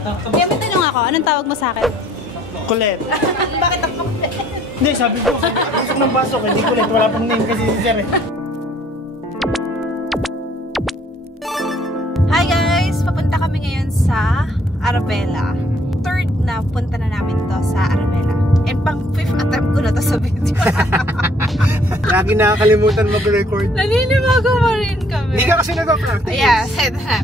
Kaya may tanong ako, anong tawag mo sa akin? Kulit. Bakit ako kulit? Hindi, sabi ko, pasok ng pasok, hindi kulit. Wala pang name kasi si Sir eh. Hi guys! Papunta kami ngayon sa Arabella. Third na punta na namin to sa Arabella. And pang 5th attempt ko na to sa video. Lagi nakakalimutan mag-record. Naninibago pa rin kami. Hindi ka kasi nag-practice. Yeah,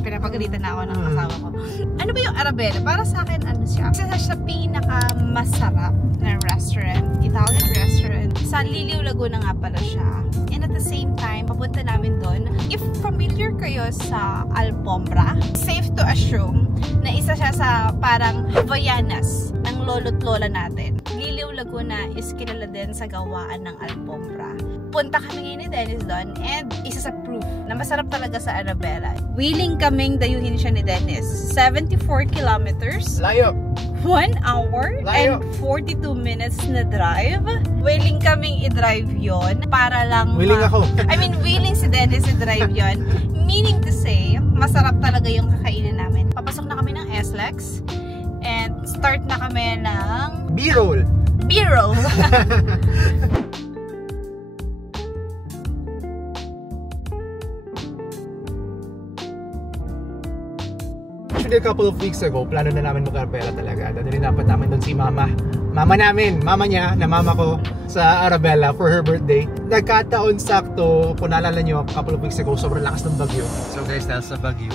pinapagalitan na ako ng kasama ko. Ano ba yung Arabella? Para sa akin, ano siya? Isa siya pinaka-masarap na restaurant. Italian restaurant. Sa Liliw, Laguna nga pala siya. And at the same time, papunta namin doon. If familiar kayo sa Alpombra, safe to assume na isa siya sa parang Havayanas ng lolo't lola natin. Liliw, Laguna is kilala din sa gawaan ng Alpombra. Punta kami ngayon ni Dennis doon and isa sa proof na masarap talaga sa Arabella. Willing kaming dayuhin siya ni Dennis. 74 kilometers. Layo. 1 hour Layo. and 42 minutes na drive. Willing kaming i-drive yon para lang Willing ako. I mean, willing si Dennis i-drive yon. Meaning to say, masarap talaga yung kakainin namin. Papasok na kami ng SLEX and start na kami ng B-roll. B-roll. Actually, a couple of weeks ago, plano na namin mag-Arabella talaga. Dadalhin dapat namin doon si Mama. Mama namin, mama niya, na mama ko sa Arabella for her birthday. Nagkataon sakto, kung naalala nyo, a couple of weeks ago, sobrang lakas ng bagyo. So guys, dahil sa bagyo,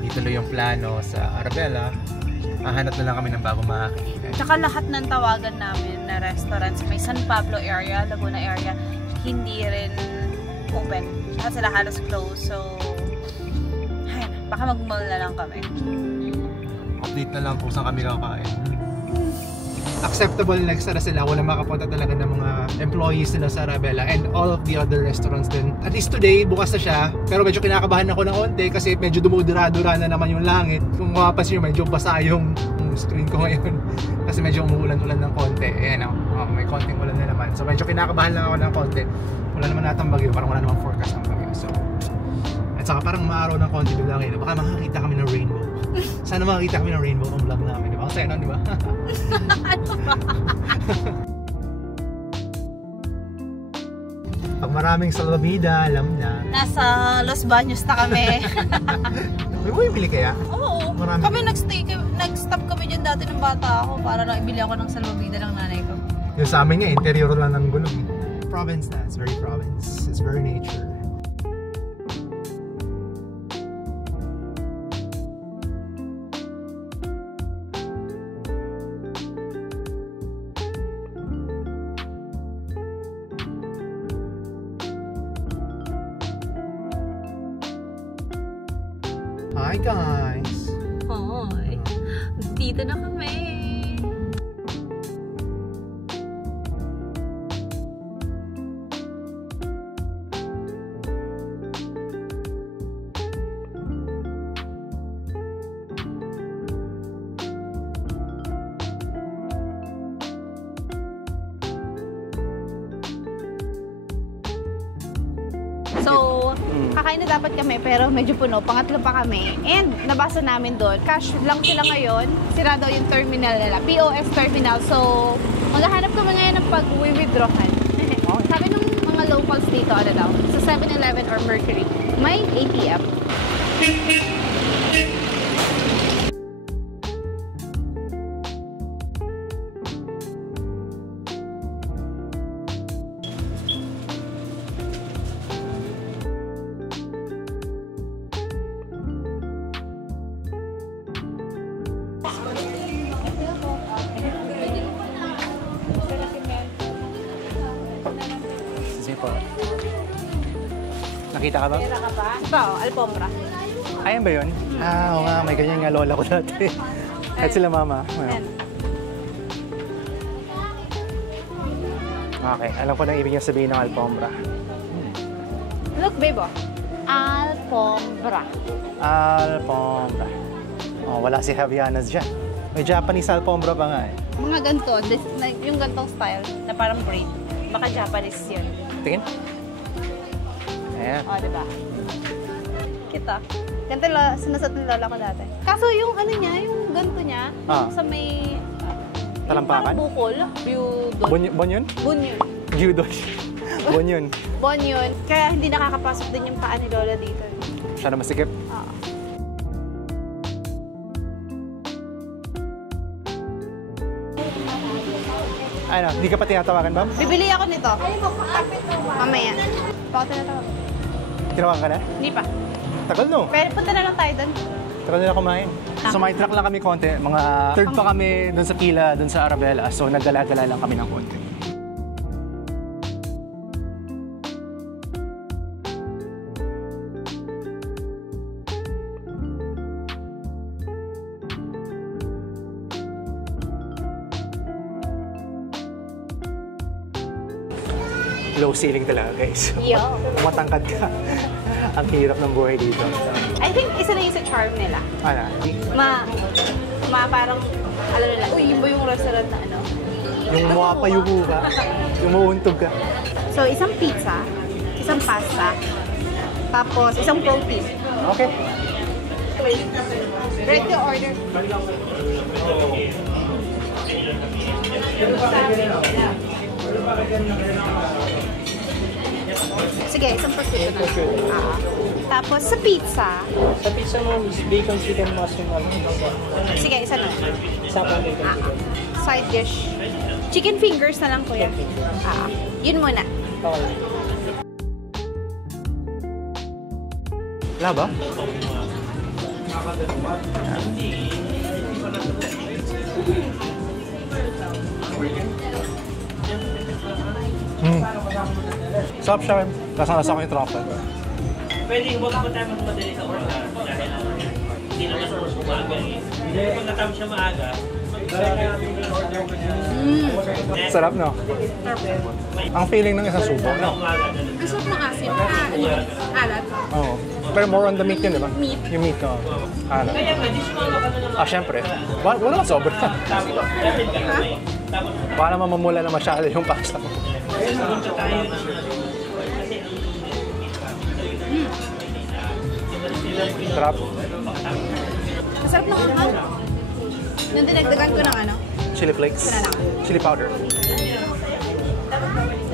di tuloy yung plano sa Arabella. Hahanap na lang kami ng bagong makakainan. Tsaka lahat ng tawagan namin na restaurants, may San Pablo area, Laguna area, hindi rin open. Kasi sila halos close. So, ay, baka mag-mall na lang kami. Update na lang kung saan kami kakain. Acceptable next na sila, walang makapunta talaga ng mga employees nila sa Arabella and all of the other restaurants din. At least today, bukas na siya, pero medyo kinakabahan ako ng onte kasi medyo dumudura-dura na naman yung langit. Kung mapapansin nyo, medyo basa yung screen ko ngayon kasi medyo umuulan-ulan ng konti. Ayan o, may konting ulan na naman. So medyo kinakabahan lang ako ng konti. Wala naman natang bagyo, parang wala namang forecast ng bagyo. So, at saka parang maaraw ng konti doon lang ngayon. Baka makakita kami ng rainbow. Sana makakita kami ng rainbow ang vlog namin, di ba? Ang saya nun, di ba? Ano ba? Pag maraming salabida, alam na. Nasa Los Baños na kami. May bumibili kaya? Oo. Marami. Kami nag-stop kami dyan dati ng bata ako para lang ibili ako ng salmabida ng nanay ko. Yung sa amin nga, interior lang ng gulong. Province na, it's very province. It's very nature. Hi guys! Hoy, dito na kami. So, kakain na dapat kami pero medyo puno. Pangatlo pa kami. And nabasa namin doon, cash lang sila ngayon. Sira daw yung terminal nila. POS terminal. So, maghahanap kami ngayon ng pag-withdrawhan. Sabi ng mga locals dito, ano daw, sa 7-Eleven or Mercury, may ATM. Sige po. Nakita ka ba? Tira ka ba? Ito, Alpombra. Ayan ba yun? Oo nga, may ganyan nga lola ko dati. At sila mama. Ayan. Okay, alam ko na ibig niya sabihin ng Alpombra. Look, babe, oh. Alpombra. Alpombra. Oh, wala si Havayanas dyan. May Japanese Alpombra pa nga eh. Mga ganito, yung gantong style na parang braid. Baka Japanese yun. Tingin? Ayan. O, diba? Kita. Ganito sinasot ng lola ko dati. Kaso yung ano niya, yung ganito niya, yung sa may... Talampakan? Bukol. Gyudon. Bonyon? Bunyon. Gyudon. Bonyon. Bonyon. Kaya hindi nakakapasok din yung paa ni lola dito. Siya na masikip? Oo. Ano, hindi ka pa tinatawagan, ma'am? Bibili ako nito. Mamaya. Bakit tinatawag? Tinawagan ka na? Hindi pa. Tagal no? Pero punta na lang tayo doon. Tagal nila kumain. So may truck lang kami konti. Mga third pa kami doon sa pila, doon sa Arabella. So nagdala-dala lang kami ng konti. Low ceiling talaga, guys. Yo. Matangkad ka. Ang hirap ng buhay dito. I think isa na yung sa charm nila. Ano? Parang, alam nila, uy, yun ba yung restaurant na ano? Yung mapayuko ka, yung mauuntog ka. So, isang pizza, isang pasta, tapos isang protein. Okay. Ready to order. Sige, isang prosciutto na. Tapos sa pizza. Sa pizza mo, bacon, chicken, mushroom, Sige, isa na. Sapa bacon, chicken. Side dish. Chicken fingers na lang, kuya. Yun muna. Okay. Wala ba? Sarap siya. Lasang-lasa ko yung truffle. Pwede, huwag mo tayo magmadali sa order dahil hindi naman sa umaga eh. Kung natapos siya maaga, Sarap, no? Ang feeling ng isang subo, no? Ang sarap ng asim. Alat. Oo. Pero more on the meat yun, di ba? Meat. Yung meat, no? Ano? Syempre. Wala ka sobra. Baka naman mamula na masyado yung pasta ko. Sarap. Masarap ng anghang. Nung dinagdagan ko ng ano? Chili flakes. Wala lang. Chili powder.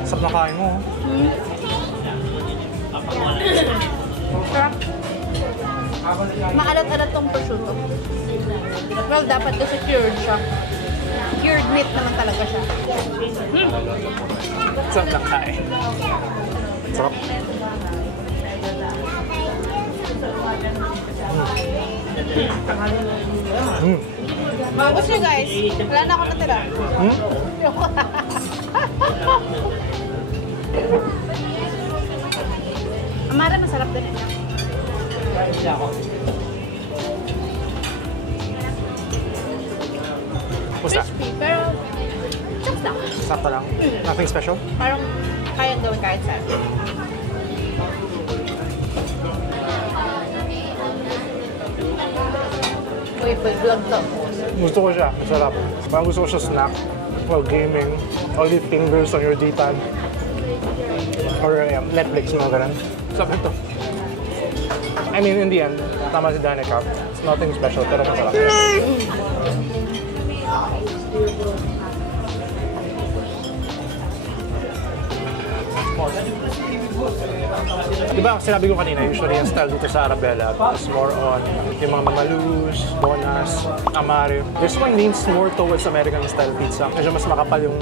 Sarap na kain mo. Sarap. Maalat-alat tong prosciutto. Well, dapat kasi cured siya. Cured meat naman talaga siya. Sarap na kain. Sarap. Mabos nyo guys. Wala na ako natira. Amara, masarap din ito. Pusta. Crispy, pero chops lang. Sakto lang. Nothing special? Parang kayang gawin kahit saan. Uy, vlog to. Gusto ko siya. Masarap. Parang gusto ko siya snack while gaming. All the fingers on your D-pad. Or Netflix, mga ganun. Sarap ito. I mean, in the end, tama si Danica. It's nothing special, pero masarap. Diba, sinabi ko kanina, usually yung style dito sa Arabella is more on yung mga mamalus, bonas, amare. This one leans more towards American style pizza. Medyo mas makapal yung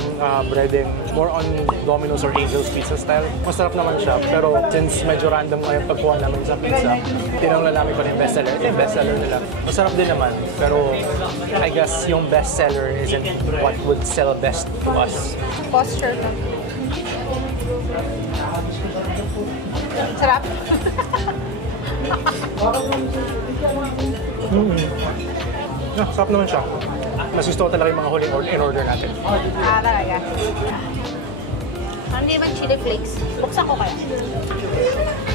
breading. More on Domino's or Angel's pizza style. Masarap naman siya, pero since medyo random nga yung pagkuha namin sa pizza, tinanglan namin ko na yung bestseller. Ito yung bestseller nila. Masarap din naman, pero I guess yung bestseller isn't what would sell best to us. Posture lang. Sarap. Sarap naman siya. Mas gusto ko talaga yung mga huling in-order natin. Talaga. Hindi naman chili flakes. Buksan ko kaya.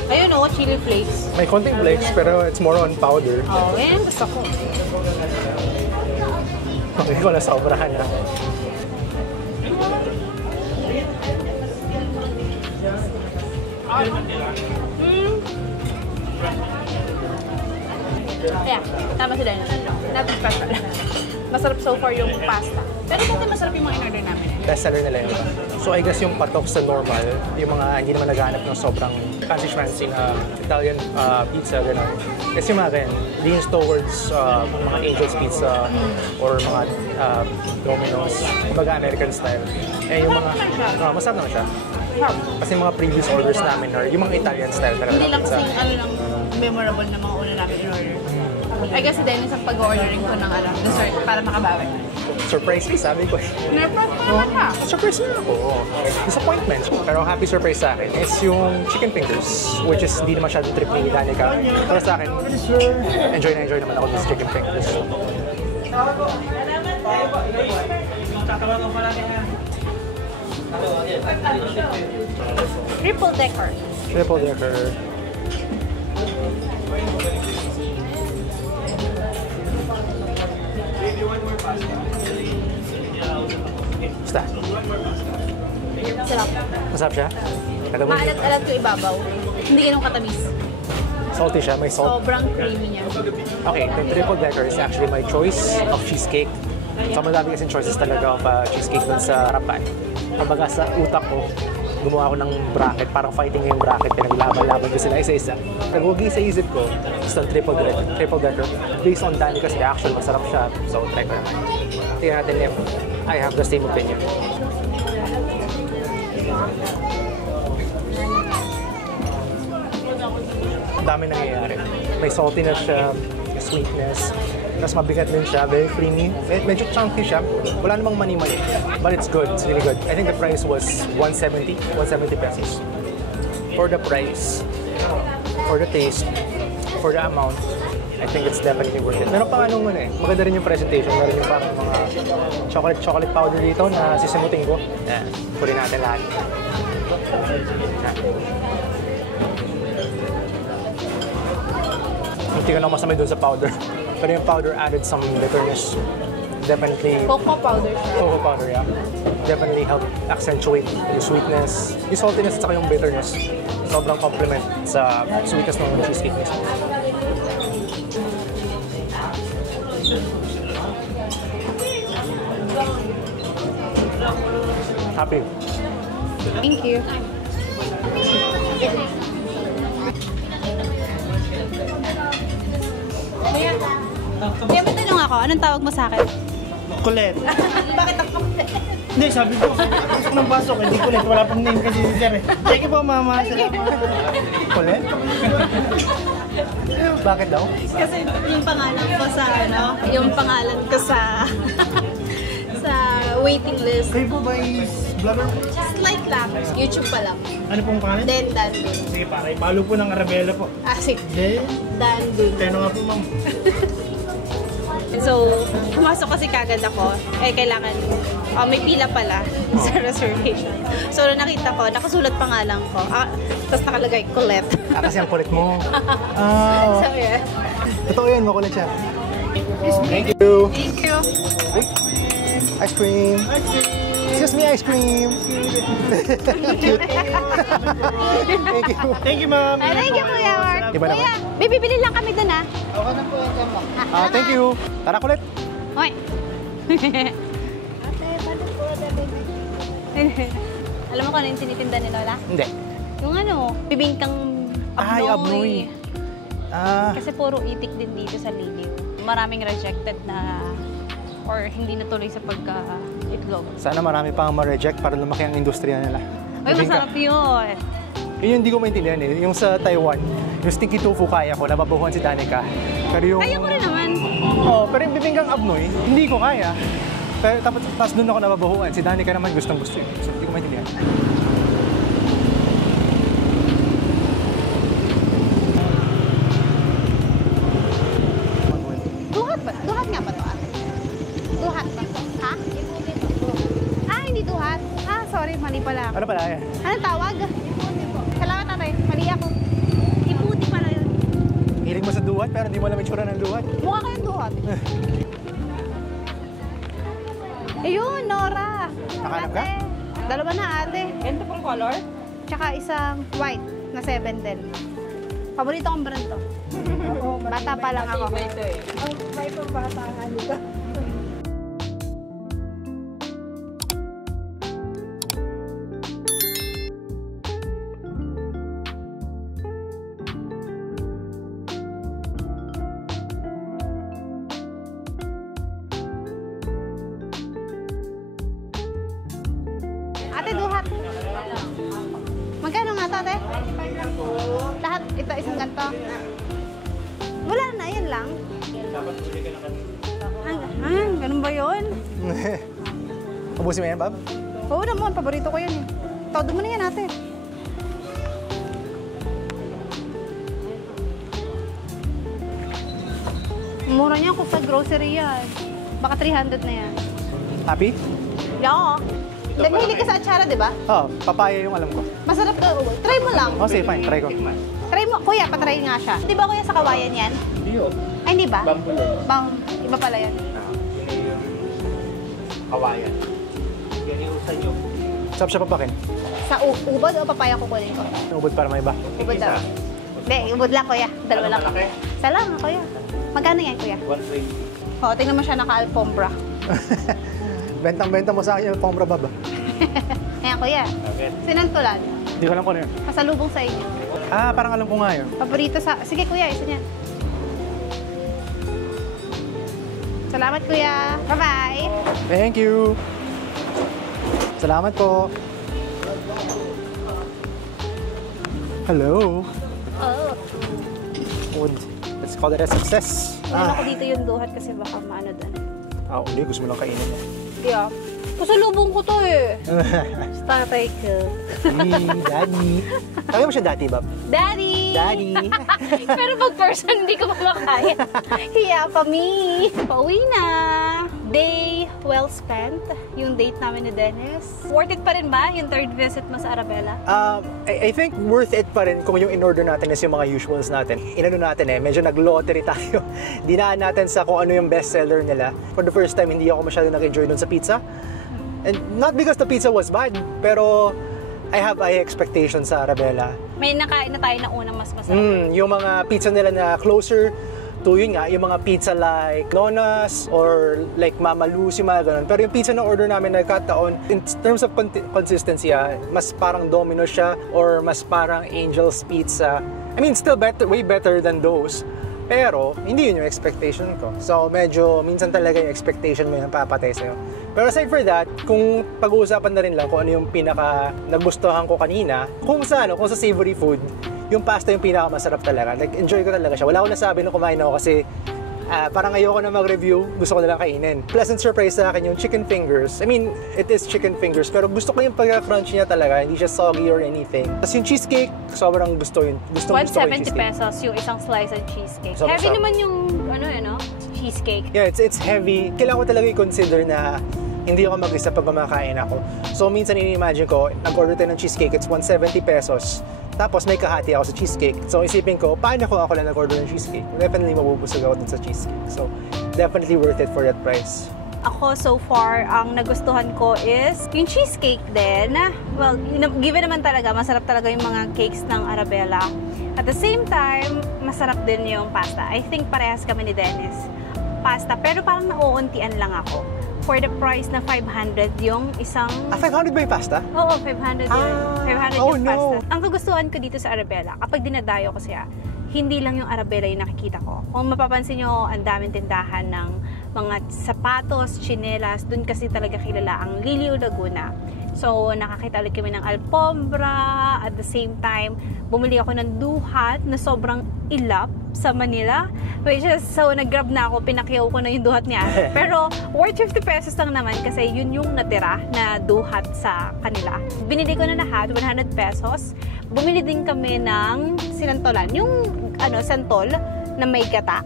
Ayun o, chili flakes. May konting flakes, pero it's more on powder. Oh, yan gusto ko. Hindi ko na sobrahan na. Kaya, tama sila yun. Nothing special. Masarap so far yung pasta. Pero dati masarap yung mga in-order namin. Best seller nila yun. So I guess yung patok sa normal, yung mga hindi naman naghahanap ng sobrang fancy-schmancy na Italian pizza, gano'n. Kasi yung mga ganyan, leans towards mga Angel's Pizza or mga Domino's, kumbaga American style. Eh yung mga, masarap naman siya. Kasi mga previous orders namin are yung mga Italian style talaga. Hindi lang kasing lang memorable na mga una namin in-order. I guess si Dennis ang pag-ordering ko ng dessert para makabawi. Surprise me, sabi ko. Nervous naman ka. Surprise na ako. Disappointment. Pero happy surprise sa akin is yung chicken fingers, which is hindi na masyadong trip ni Danica. Pero sa akin, enjoy naman ako sa chicken fingers. Triple decker. Triple decker. Basta. Sarap. Masarap siya? Maalat-alat yung ibabaw. Hindi ganun katamis. Salty siya, may salt. Sobrang creamy niya. Okay, the triple decker is actually my choice of cheesecake. So madami kasing choices talaga of cheesecake dun sa harapan. Kumbaga sa utak ko, gumawa ako ng bracket, parang fighting yung bracket, pinaglaban-laban ko sila isa-isa. Nag-wagi sa isip ko, gusto ng triple decker. Based on Danica's reaction, masarap siya. So try ko naman. Tingnan natin if I have the same opinion. Ang dami nangyayari. May saltiness siya, may sweetness, tapos mabigat din siya, very creamy. Medyo chunky siya. Wala namang mani-mani. But it's good, it's really good. I think the price was 170 pesos. For the price, for the taste, for the amount, I think it's definitely worth it. Meron pa anong maganda rin yung presentation. Meron yung parang mga chocolate powder dito na sisimutin ko. Yan, purin natin lahat. Hindi ko na masamay dun sa powder. Pero yung powder added some bitterness. Definitely. Cocoa powder siya. Cocoa powder, yeah. Definitely help accentuate yung sweetness, yung saltiness at saka yung bitterness. Sobrang compliment sa sweetness ng cheesecake mismo. Happy. Thank you. Kaya may tanong ako, anong tawag mo sa akin? Kulit. Bakit ako? Hindi, sabi ko, pasok ng pasok, hindi kulit. Wala pang name kasi si Sir eh. Thank you po, Mama. Salamat. Kulit? Bakit daw? Kasi yung pangalan ko sa yung pangalan ko sa sa waiting list. Kayo po ba is vlogger? Slight lang, YouTube pa lang. Ano pong pangalan? Then Dandun. Sige, para ipalo po ng Arabella po. Sige. Then, Dandun. kaya nga po, Ma'am. So, pumasok kasi kagad ako. Kailangan, may pila pala sa reservation. So, nakita ko, nakasulat pangalan ko. Tapos nakalagay, Colette. Kasi ang kulit mo. So, yeah. Totoo yan, makulit siya. Thank you. Thank you. Ice cream. Excuse me, ice cream. Cute. Thank you. Thank you, Ma'am. Thank you, Kuya Mark. Iba naman. Kuya, bibili lang kami dun, ha? Okay na po, ito mo. Thank you. Tara kulit. Hoy. Alam mo kung ano yung tinitinda ni Lola? Hindi. Yung bibingkang Ay, abnoy. Kasi puro itik din dito sa Liliw. Maraming rejected na or hindi natuloy sa pagka-itlog. Sana marami pang ma-reject para lumaki ang industriya nila. Ay, masarap yun. Yun yung hindi ko maintindihan eh. Yung sa Taiwan, yung sticky tofu kaya ko, nababahuan si Danica. Pero yung... Kaya ko rin naman. Pero yung bibingkang abnoy, hindi ko kaya. Pero tapos doon ako nababahuan. Si Danica naman gustong-gusto yun. So hindi ko maintindihan. Duhat nga ba ito? Duhat ba? Ha? Hindi duhat. Sorry, mali pala. Ano pala yan? Anong tawag? Iputi po. Salamat tatay. Mali ako. Iputi pala yun. Hiling mo sa duhat pero hindi mo alam yung tsura ng duhat. Mukha kayong duhat. Ayun, Nora. Nakahanap ka? Ate. Dalawa na ate. Ganito pong color? Tsaka isang white na 7 din. Paborito kong brand to. Bata pa lang ako. May pambata nga nito. Ate, duhat. Magkano nga to, ate? Lahat, ito, isang ganito. Wala na, yan lang. Ganun ba yun? Ubusin mo yan, Bob? Oo naman, paborito ko yan eh. Todo mo na yan, ate. Mura niya kung sa grocery yan. Baka 300 na yan. Happy? Yeah. Nagmili ka sa atsara, di ba? Oo, papaya yung alam ko. Masarap to. Try mo lang. Oh, sige, fine. Try ko. Try mo. Kuya, patry nga siya. Di ba kuya sa kawayan yan? Hindi yun. Ay, hindi ba? Bamboo lang. Iba pala yan. Yun yung kawayan. Yan yung usan nyo. Sarap siya papakin. Sa ubod o papaya kukunin ko? Ubod para may iba. Ubod daw. Hindi, ubod lang kuya. Dalawa lang. malaki? Isa lang kuya. Magkano yan kuya? 1.3. O, tingnan mo siya naka-alfombra. Bentang-benta mo sa akin yung pang brababa. Ayan kuya. Okay. Sinantulan. Hindi ko alam kung ano yun. Pasalubong sa inyo. Ah, parang alam ko nga yun. Paborito sa... Sige kuya, isa niyan. Salamat kuya. Bye-bye. Thank you. Salamat po. Hello. Oh. Wood. Let's call it a success. Ano ko dito yung duhat kasi baka maano doon. Hindi. Gusto mo lang kainin. Yeah. Pasalubong ko to eh. Sa tatay ko. Daddy. Kaya mo siya daddy, Bob? Daddy! Daddy. Pero pag person, hindi ko makakaya. Hiya pa me. Pauwi na. Day well spent. Yung date namin ni Dennis. Worth it pa rin ba yung third visit mo sa Arabella? I think worth it pa rin kung yung in-order natin is yung mga usuals natin. Inano natin medyo nag-lottery tayo. Dinaan natin sa kung ano yung bestseller nila. For the first time, hindi ako masyado nag-enjoy dun sa pizza. And not because the pizza was bad, pero I have high expectations sa Arabella. May nakain na tayo ng unang mas masarap. Yung mga pizza nila na closer to yun nga, yung mga pizza like Nona's or like Mama Lu's, yung mga ganun. Pero yung pizza na order namin nagkataon, in terms of consistency, mas parang Domino's siya or mas parang Angel's Pizza. I mean, still better, way better than those. Pero, hindi yun yung expectation ko. So, medyo, minsan talaga yung expectation mo yung papatay sa'yo. Pero aside for that, kung pag-uusapan na rin lang kung ano yung pinaka nagustuhan ko kanina, kung sa savory food, yung pasta yung pinakamasarap talaga. Like, enjoy ko talaga siya. Wala akong nasabi nung kumain ako kasi parang ayoko na mag-review, gusto ko na lang kainin. Pleasant surprise sa akin yung chicken fingers. I mean, it is chicken fingers, pero gusto ko yung pagka-crunchy niya talaga, hindi siya soggy or anything. Tapos yung cheesecake, sobrang gusto yun. Gusto ko yung 170 cheesecake. pesos yung isang slice of cheesecake. Sobrang Heavy sarap. naman yung, cheesecake. Yeah, it's heavy. Kailangan ko talaga i-consider na hindi ako mag-isa pag kumakain ako. So, minsan ini-imagine ko, nag-order tayo ng cheesecake, it's 170 pesos. Tapos may kahati ako sa cheesecake. So isipin ko, paano kung ako lang nag-order ng cheesecake? Definitely mabubusog ako dun sa cheesecake. So definitely worth it for that price. Ako so far, ang nagustuhan ko is yung cheesecake din. Well, given naman talaga, masarap talaga yung mga cakes ng Arabella. At the same time, masarap din yung pasta. I think parehas kami ni Dennis. Pasta, pero parang nauuntian lang ako. For the price na 500 yung isang... 500 ba yung pasta? Oo, 500 yun. 500 oh yung no. pasta. Ang kagustuhan ko dito sa Arabella, kapag dinadayo ko siya, hindi lang yung Arabella yung nakikita ko. Kung mapapansin nyo, ang daming tindahan ng mga sapatos, tsinelas, dun kasi talaga kilala ang Liliw, Laguna. So, nakakita ulit kami ng alfombra. At the same time, bumili ako ng duhat na sobrang ilap sa Manila. Which is, so nag-grab na ako, pinakyaw ko na yung duhat niya. Pero, worth 50 pesos lang naman kasi yun yung natira na duhat sa kanila. Binili ko na lahat, 100 pesos. Bumili din kami ng sinantolan. Yung, santol na may gata.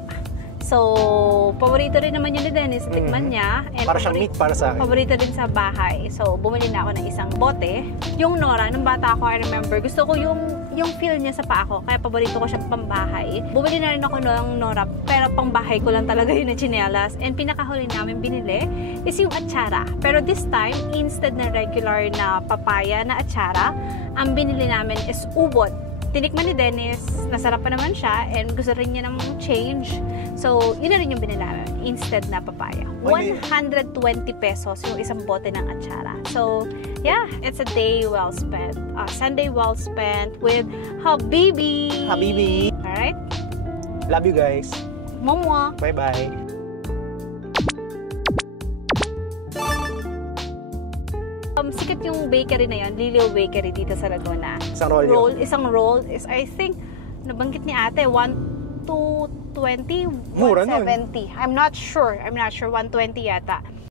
So, paborito rin naman yun ni Dennis. Tikman niya. And para siyang meat para sa akin. Paborito din sa bahay. So, bumili na ako ng isang bote. Yung Nora, nung bata ako, I remember, gusto ko yung feel niya sa paa ko. Kaya paborito ko siya pambahay. Bumili na rin ako ng Nora, pero pangbahay ko lang talaga yun na tsinelas. And pinakahuli namin binili is yung atsara. Pero this time, instead na regular na papaya na atsara, ang binili namin is ubod. tinikman ni Dennis, nasarap pa naman siya, and gusto rin niya ng change. So, yun na rin yung binila instead na papaya. 120 pesos yung isang bote ng atsara. So, yeah, it's a day well spent. Sunday well spent with Habibi. Habibi. Alright? Love you guys. Momwa. Bye-bye. Sikat yung bakery na yun, Liliw Bakery dito sa Laguna. Isang roll is, I think, nabanggit ni ate, 120, Mura 170. I'm not sure. 120 yata.